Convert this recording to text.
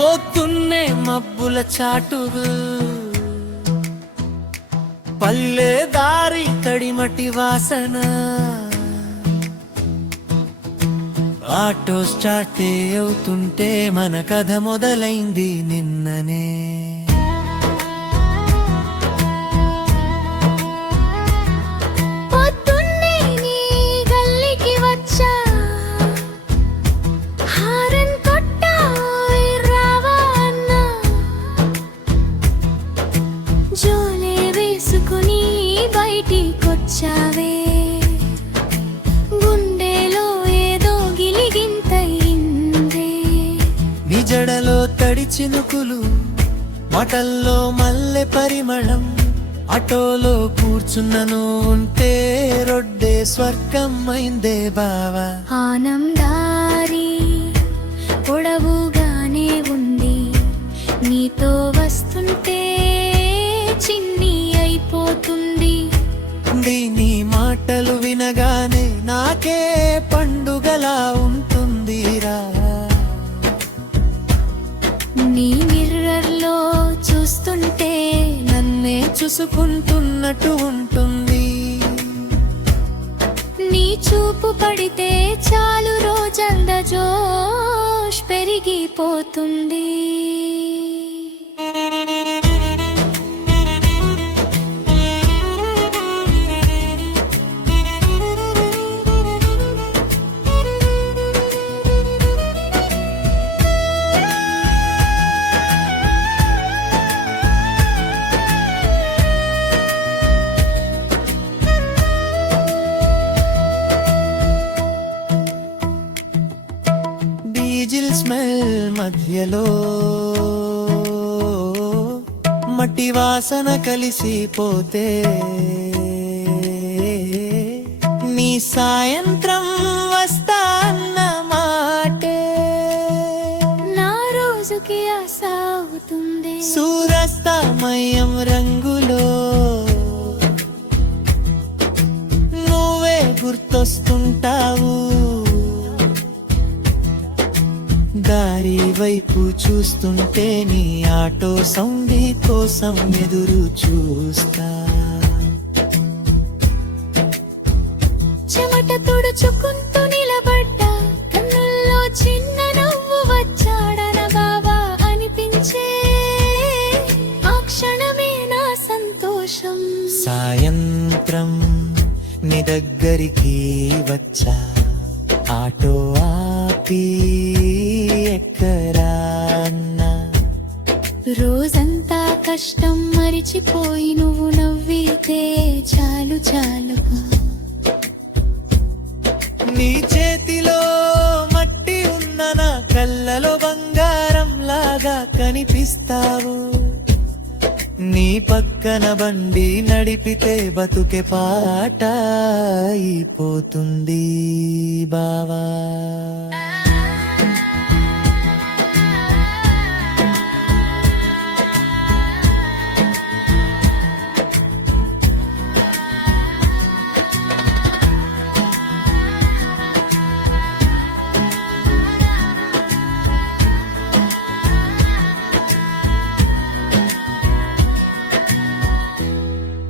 పొద్దున్నే మబ్బుల చాటులు, పల్లె దారి తడిమటి వాసన, ఆటో స్టార్ట్ అవుతుంటే మన కథ మొదలైంది నిన్ననే. గుండెలో ఏదో గిలిగింతయిందే, జడలో తడి చినుకులు, మాటల్లో మల్లె పరిమళం, ఆటోలో కూర్చున్నను ఉంటే రొడ్డే స్వర్గం అయిందే బావా. ఆనందారి పొడవుగానే ఉంది, నీతో వస్తుంటే చిన్ని అయిపోతుంది. నీ మాటలు వినగానే నాకే పండుగలా ఉంటుందిరా. నీ మిర్రర్లో చూస్తుంటే నన్నే చూసుకుంటున్నట్టు ఉంటుంది. నీ చూపు పడితే చాలు రోజంద జోష్ పెరిగిపోతుంది. డీజిల్ స్మెల్ మధ్యలో మట్టి వాసన కలిసిపోతే, నీ సాయంత్రం వస్తా అన్న మాటే నా రోజుకి ఆశ అవుతుంది. సూరస్తమయం రంగులో నువ్వే గుర్తొస్తుంటావు. దారి వైపు చూస్తుంటే నీ ఆటో సౌండ్ కోసం ఎదురు చూస్తా. చెమట తుడుచుకుంటూ నిలబడ్డా, కన్నుల్లో చిన్న నవ్వు వచ్చాడన బాబా అనిపించే ఆ క్షణమే నా సంతోషం. సాయంత్రం నీ దగ్గరికి వచ్చా, ఆటో ఆపి ఎక్కరా అన్నా. రోజంతా కష్టం మరిచిపోయి నువ్వు నవ్వితే చాలు చాలుగా. నీ చేతిలో మట్టి ఉన్న నా కళ్ళలో బంగారం లాగా కనిపిస్తావు. నీ పక్కన బండి నడిపితే బతుకే పాట అయిపోతుంది బావా.